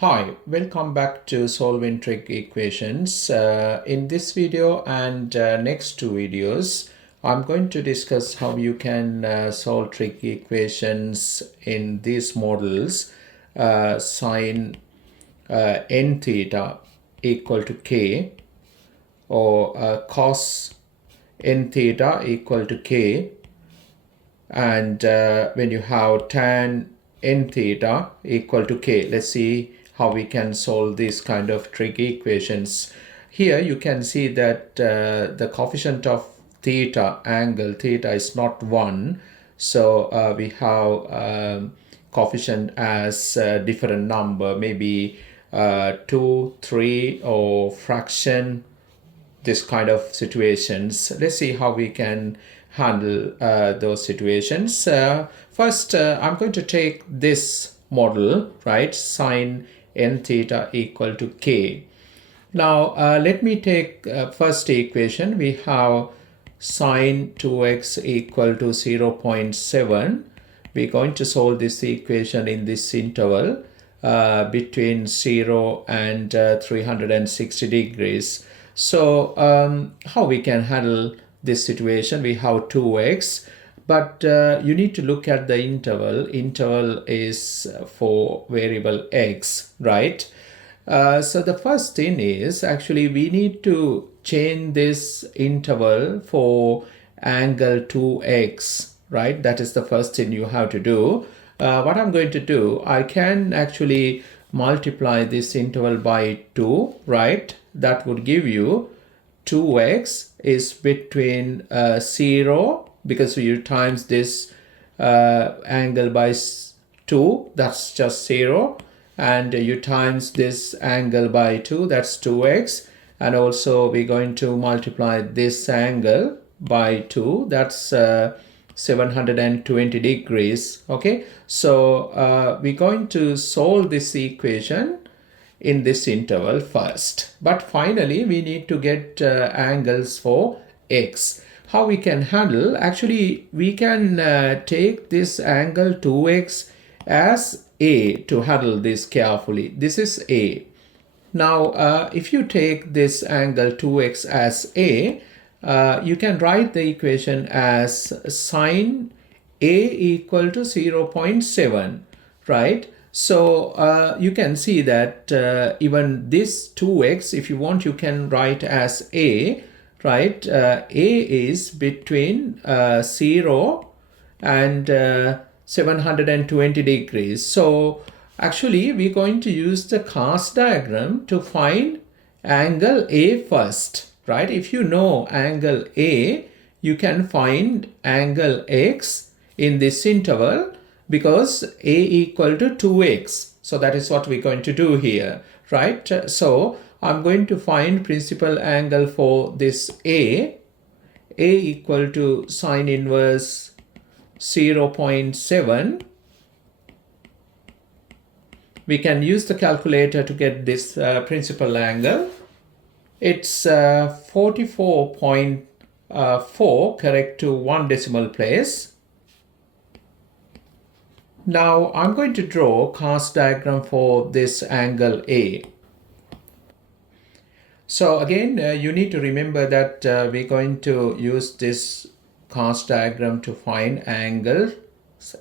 Hi, welcome back to solving trig equations. In this video and next two videos, I'm going to discuss how you can solve trig equations in these models. Sine n theta equal to k, or cos n theta equal to k, and when you have tan n theta equal to k. Let's see how we can solve these kind of trig equations. Here you can see that the coefficient of theta, angle theta, is not 1. So we have coefficient as a different number, maybe 2, 3, or fraction, this kind of situations. Let's see how we can handle those situations. First, I'm going to take this model, right? Sine n theta equal to k. Now, let me take first equation. We have sine 2x equal to 0.7. We're going to solve this equation in this interval between 0 and 360 degrees. So how we can handle this situation? We have 2x, but you need to look at the interval. Interval is for variable x, right? So the first thing is, actually we need to change this interval for angle 2x, right? That is the first thing you have to do. What I'm going to do, I can actually multiply this interval by 2, right? That would give you 2x is between 0, because you times this angle by 2, that's just 0, and you times this angle by 2, that's 2x, and also we're going to multiply this angle by 2, that's 720 degrees. Okay, so we're going to solve this equation in this interval first, but finally we need to get angles for x. How we can handle? Actually, we can take this angle 2x as a to handle this carefully. This is a. Now if you take this angle 2x as a, you can write the equation as sine a equal to 0.7, right? So you can see that even this 2x, if you want, you can write as a, right? A is between 0 and 720 degrees. So actually we're going to use the cast diagram to find angle A first, right? If you know angle A, you can find angle x in this interval, because a equal to 2x. So that is what we're going to do here, right? So I'm going to find principal angle for this a equal to sine inverse 0.7. We can use the calculator to get this principal angle. It's 44.4, correct to 1 decimal place. Now I'm going to draw cast diagram for this angle A. So again, you need to remember that we're going to use this cast diagram to find angles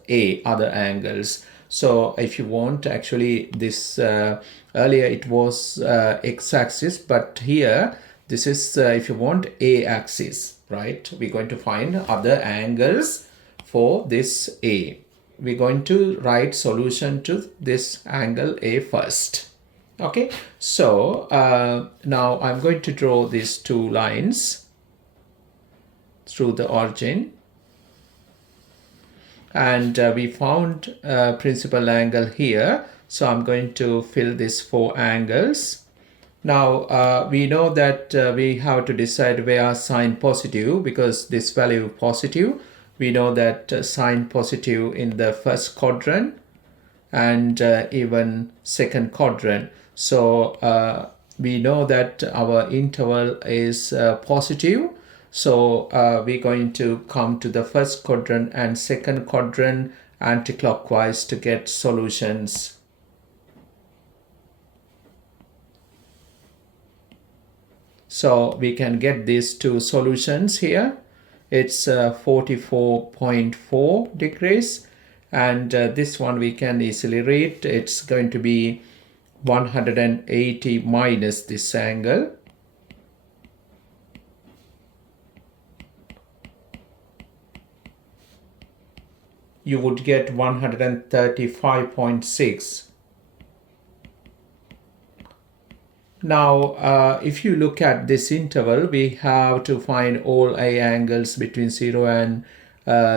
A, other angles. So if you want, actually this earlier it was x-axis, but here this is, if you want, a-axis, right? We're going to find other angles for this A. We're going to write solution to this angle A first. Okay, so now I'm going to draw these two lines through the origin, and we found principal angle here, so I'm going to fill these 4 angles. Now we know that we have to decide where sine positive, because this value positive. We know that sine positive in the first quadrant and even second quadrant. So we know that our interval is positive. So we're going to come to the first quadrant and second quadrant anticlockwise to get solutions. So we can get these two solutions here. It's 44.4 degrees, and this one we can easily read. It's going to be 180 minus this angle. You would get 135.6. Now, if you look at this interval, we have to find all A angles between 0 and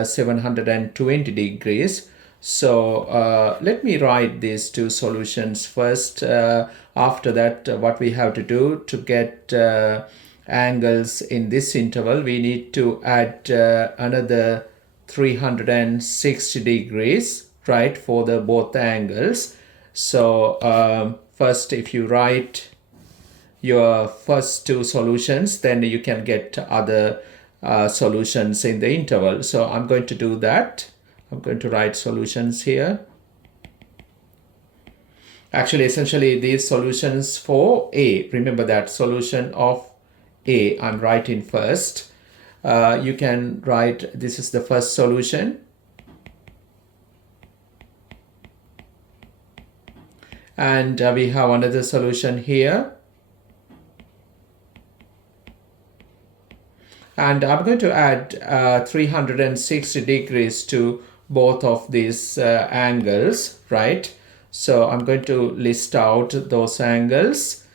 720 degrees. So let me write these two solutions first. After that, what we have to do to get angles in this interval, we need to add another 360 degrees, right, for the both angles. So first, if you write your first two solutions, then you can get other solutions in the interval. So I'm going to do that. I'm going to write solutions here. Actually, essentially these solutions for A, remember that solution of A I'm writing first. You can write, this is the first solution. And we have another solution here. And I'm going to add 360 degrees to both of these angles, right? So I'm going to list out those angles.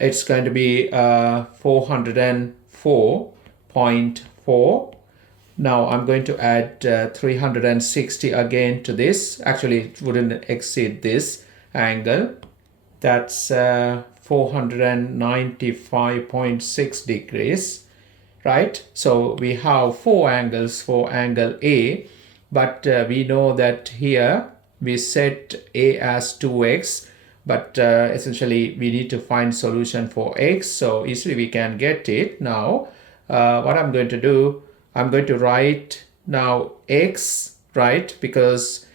It's going to be 404.4. Now I'm going to add 360 again to this. Actually, it wouldn't exceed this angle. That's 495.6 degrees. Right? So we have four angles for angle A, but we know that here we set A as 2x, but essentially we need to find solution for x, so easily we can get it. Now what I'm going to do, I'm going to write now x, right, because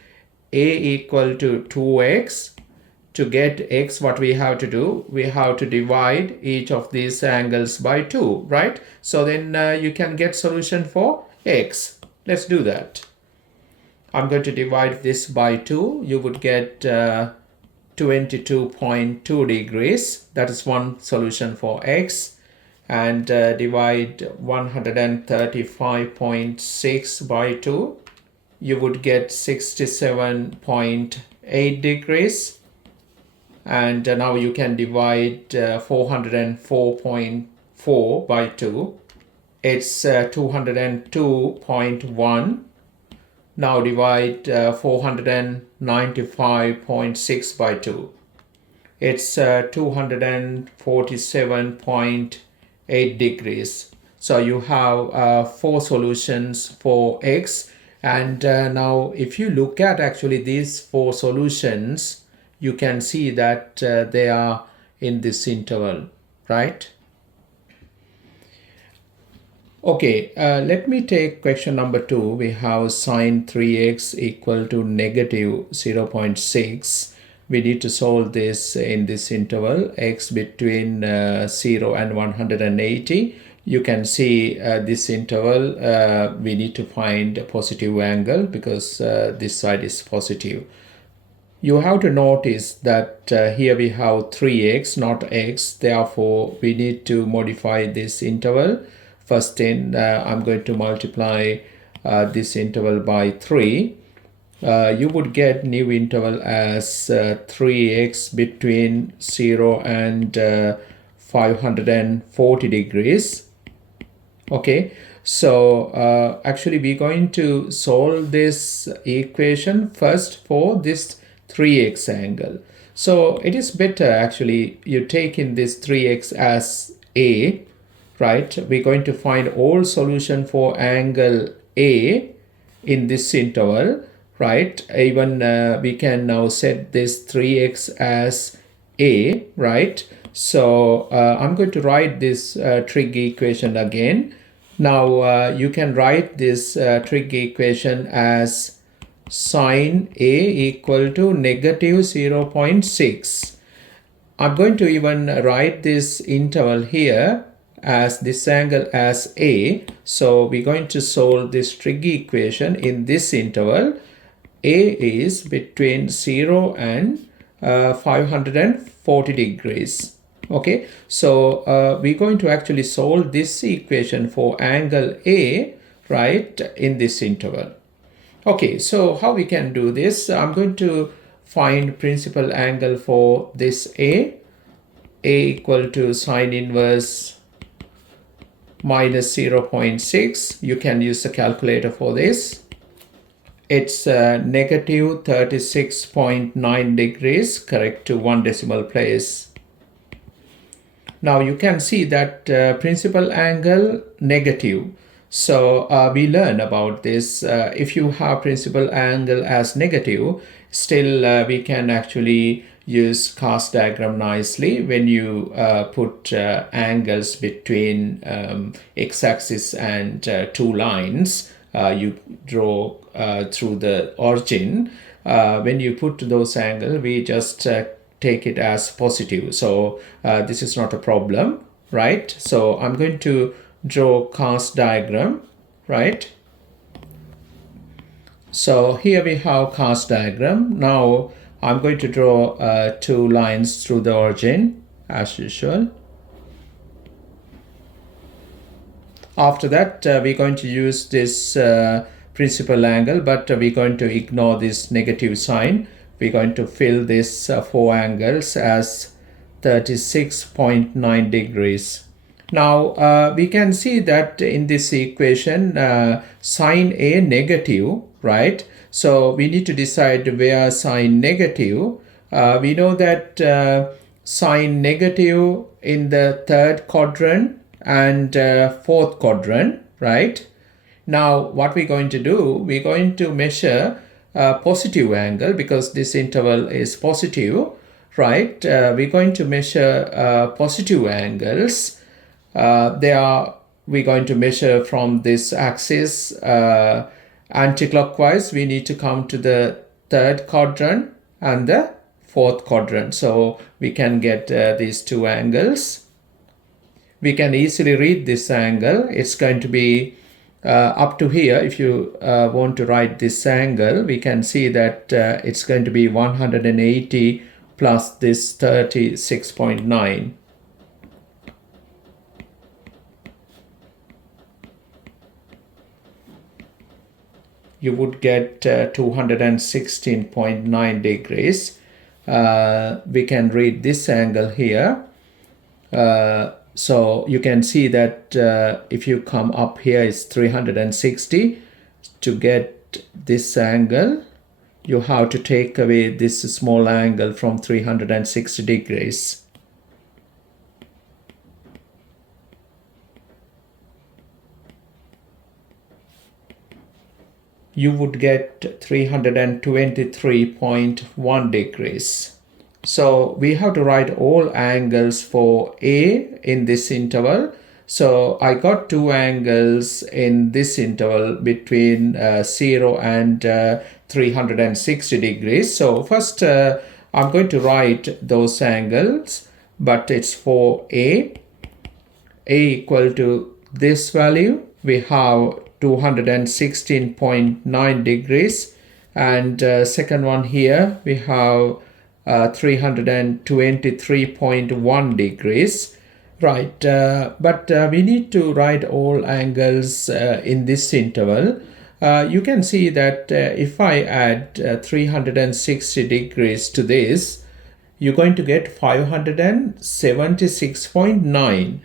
A equal to 2x. To get x, what we have to do, we have to divide each of these angles by 2, right? So then you can get solution for x. Let's do that. I'm going to divide this by 2. You would get 22.2 degrees. That is one solution for x. And divide 135.6 by 2. You would get 67.8 degrees. And now you can divide 404.4 by 2. It's 202.1. Now divide 495.6 by 2. It's 247.8 degrees. So you have four solutions for x. And now if you look at actually these four solutions, you can see that they are in this interval, right? Okay, let me take question number 2. We have sine 3x equal to negative 0.6. We need to solve this in this interval, x between 0 and 180. You can see this interval, we need to find a positive angle because this side is positive. You have to notice that here we have 3x, not x. Therefore, we need to modify this interval. First thing, I'm going to multiply this interval by 3. You would get new interval as 3x between 0 and 540 degrees. Okay, so actually we're going to solve this equation first for this 3x angle. So it is better actually you take in this 3x as A, right? We're going to find all solution for angle A in this interval, right? Even we can now set this 3x as A, right? So I'm going to write this trig equation again. Now you can write this trig equation as sine A equal to negative 0.6. I'm going to even write this interval here as this angle as A. So we're going to solve this trig equation in this interval. A is between 0 and 540 degrees. Okay, so we're going to actually solve this equation for angle A, right, in this interval. Okay, so how we can do this? I'm going to find principal angle for this A equal to sine inverse minus 0.6. You can use the calculator for this. It's negative 36.9 degrees, correct to 1 decimal place. Now you can see that principal angle negative. So we learn about this. If you have principal angle as negative, still we can actually use cast diagram nicely when you put angles between x-axis and two lines. You draw through the origin. When you put those angles, we just take it as positive. So this is not a problem, right? So I'm going to draw cast diagram, right? So here we have cast diagram. Now I'm going to draw two lines through the origin as usual. After that, we're going to use this principal angle, but we're going to ignore this negative sign. We're going to fill this four angles as 36.9 degrees. Now, we can see that in this equation, sine A negative, right? So we need to decide where sine negative. We know that sine negative in the third quadrant and fourth quadrant, right? Now what we're going to do, we're going to measure a positive angle because this interval is positive, right? We're going to measure positive angles. We're going to measure from this axis anti-clockwise. We need to come to the third quadrant and the fourth quadrant. So we can get these two angles. We can easily read this angle. It's going to be up to here. If you want to write this angle, we can see that it's going to be 180 plus this 36.9. You would get 216.9 degrees. We can read this angle here. So you can see that if you come up here, it's 360. To get this angle, you have to take away this small angle from 360 degrees. You would get 323.1 degrees. So we have to write all angles for A in this interval. So I got two angles in this interval between 0 and 360 degrees. So first I'm going to write those angles, but it's for A. A equal to this value. We have 216.9 degrees. And second one here, we have 323.1 degrees, right? But we need to write all angles in this interval. You can see that if I add 360 degrees to this, you're going to get 576.9.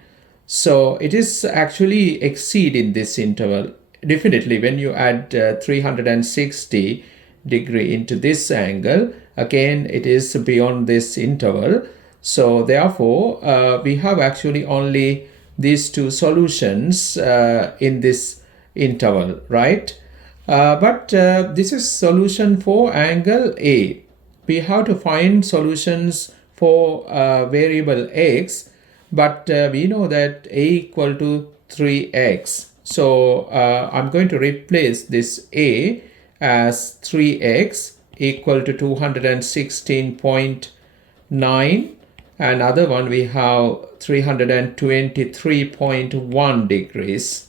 So it is actually exceed in this interval. Definitely when you add 360 degree into this angle, again it is beyond this interval. So therefore we have actually only these two solutions in this interval, right? But this is solution for angle A. We have to find solutions for variable x, but we know that A equal to 3x. So I'm going to replace this A as 3x equal to 216.9, and other one we have 323.1 degrees.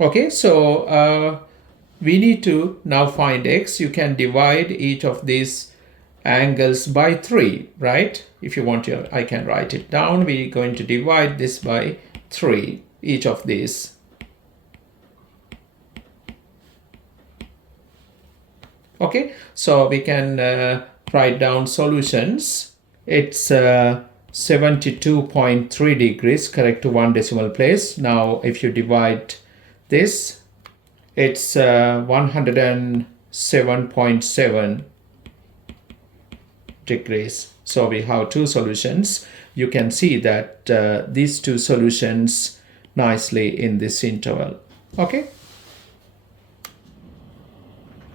Okay, so we need to now find x. You can divide each of these angles by 3, right? If you want to, I can write it down. We're going to divide this by 3, each of these. Okay, so we can write down solutions. It's 72.3 degrees, correct to 1 decimal place. Now, if you divide this, it's 107.7 degrees. So we have two solutions. You can see that these two solutions nicely in this interval. Okay.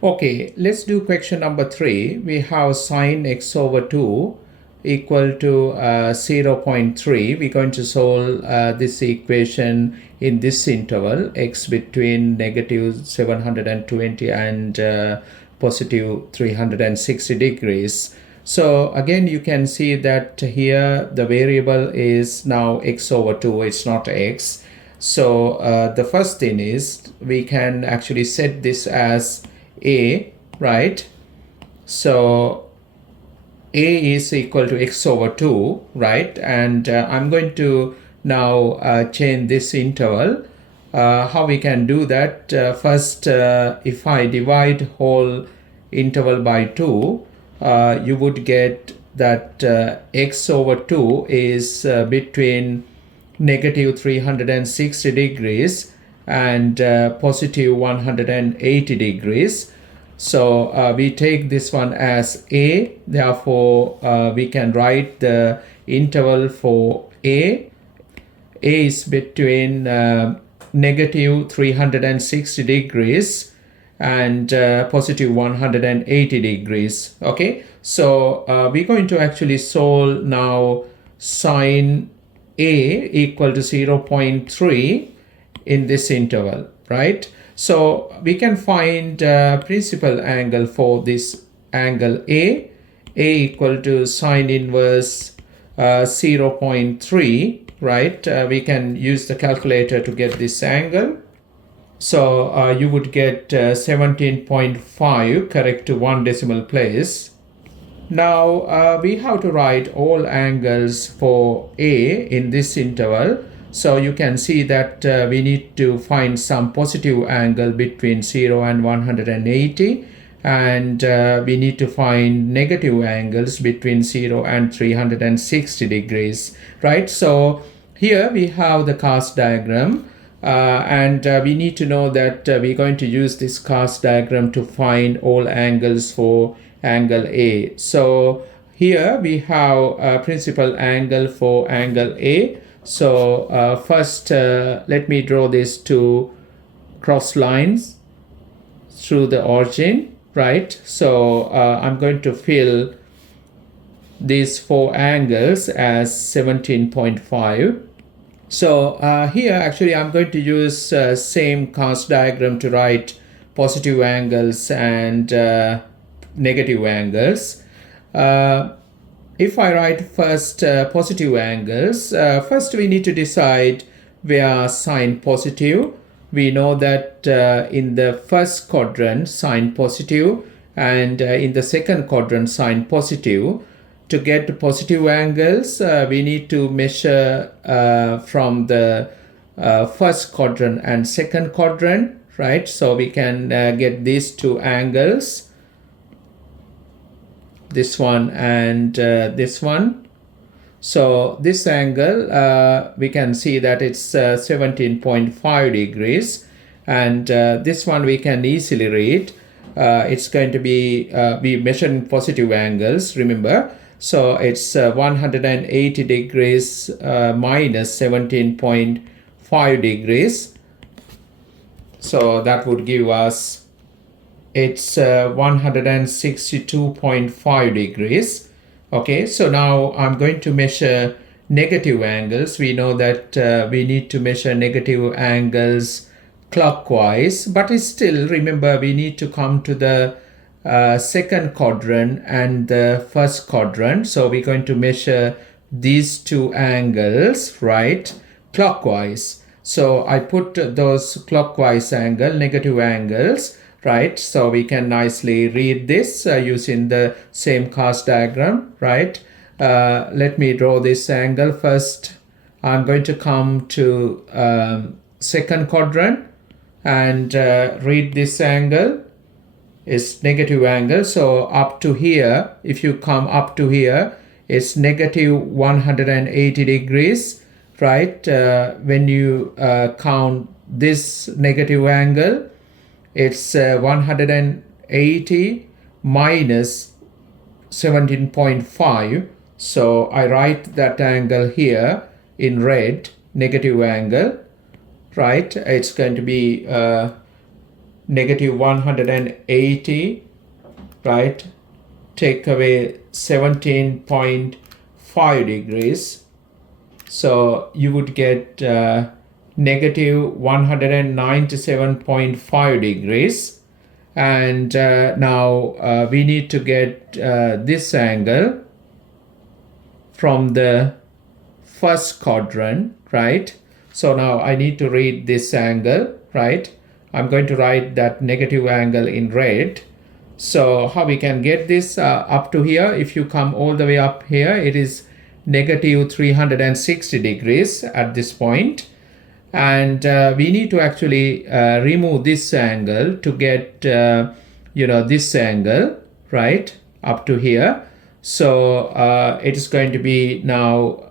Okay, let's do question number 3. We have sine x over 2 equal to 0.3. We're going to solve this equation in this interval, x between negative 720 and positive 360 degrees. So again, you can see that here the variable is now x over 2, it's not x. So the first thing is we can actually set this as a, right? So a is equal to x over 2, right? And I'm going to now change this interval. How we can do that? First, if I divide whole interval by 2, you would get that x over 2 is between negative 360 degrees and positive 180 degrees. So we take this one as a, therefore we can write the interval for a. A is between negative 360 degrees and positive 180 degrees. Okay, so we're going to actually solve now sine a equal to 0.3 in this interval, right? So we can find principal angle for this angle a equal to sine inverse 0.3, right? We can use the calculator to get this angle. So you would get 17.5, correct to 1 decimal place. Now we have to write all angles for a in this interval. So you can see that we need to find some positive angle between 0 and 180, and we need to find negative angles between 0 and 360 degrees, right? So here we have the cast diagram, and we need to know that we're going to use this cast diagram to find all angles for angle A. So here we have a principal angle for angle A. So first let me draw these two cross lines through the origin, right? So I'm going to fill these 4 angles as 17.5. So here actually I'm going to use same cast diagram to write positive angles and negative angles. If I write first positive angles, first we need to decide where sine positive. We know that in the first quadrant sine positive and in the second quadrant sine positive. To get positive angles, we need to measure from the first quadrant and second quadrant, right? So we can get these 2 angles, this one and this one. So this angle we can see that it's 17.5 degrees, and this one we can easily read. It's going to be we measure in positive angles, remember. So it's 180 degrees minus 17.5 degrees. So that would give us, it's 162.5 degrees. Okay, so now I'm going to measure negative angles. We know that we need to measure negative angles clockwise, but it's still, remember, we need to come to the second quadrant and the first quadrant. So we're going to measure these two angles, right, clockwise. So I put those clockwise angle, negative angles, right? So we can nicely read this using the same cast diagram, right? Let me draw this angle first. I'm going to come to second quadrant and read this angle is negative angle. So up to here, if you come up to here, it's negative 180 degrees, right? When you count this negative angle, it's 180 minus 17.5. So I write that angle here in red, negative angle, right? It's going to be negative 180, right? Take away 17.5 degrees. So you would get negative 197.5 degrees. And now we need to get this angle from the first quadrant, right? So now I need to read this angle, right? I'm going to write that negative angle in red. So how we can get this up to here? If you come all the way up here, it is negative 360 degrees at this point. And we need to actually remove this angle to get, this angle, right, up to here. So it is going to be now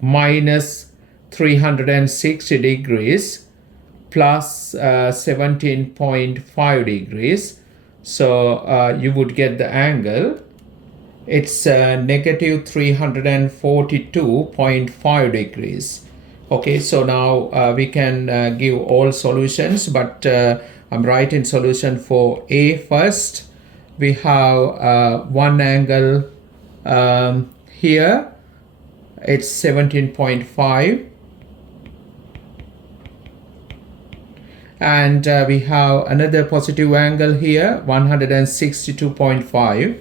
minus 360 degrees plus 17.5 degrees. So you would get the angle. It's negative 342.5 degrees. Okay, so now we can give all solutions, but I'm writing solution for A first. We have one angle here. It's 17.5. And we have another positive angle here, 162.5.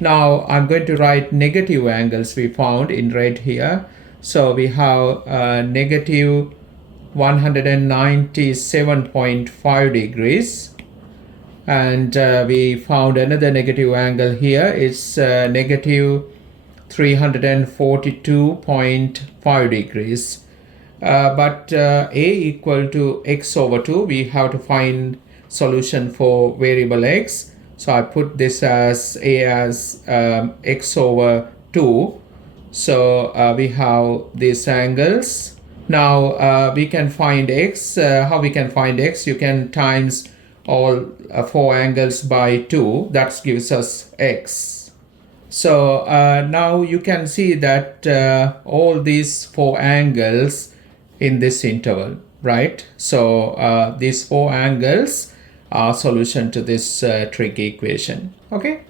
Now I'm going to write negative angles we found in red here. So we have negative 197.5 degrees. And we found another negative angle here. It's negative 342.5 degrees. But A equal to x over 2, we have to find solution for variable x. So I put this as A as x over 2. So we have these angles. Now we can find x. How we can find x? You can times all four angles by 2. That gives us x. So now you can see that all these four angles in this interval, right? So these four angles are solution to this trig equation. Okay.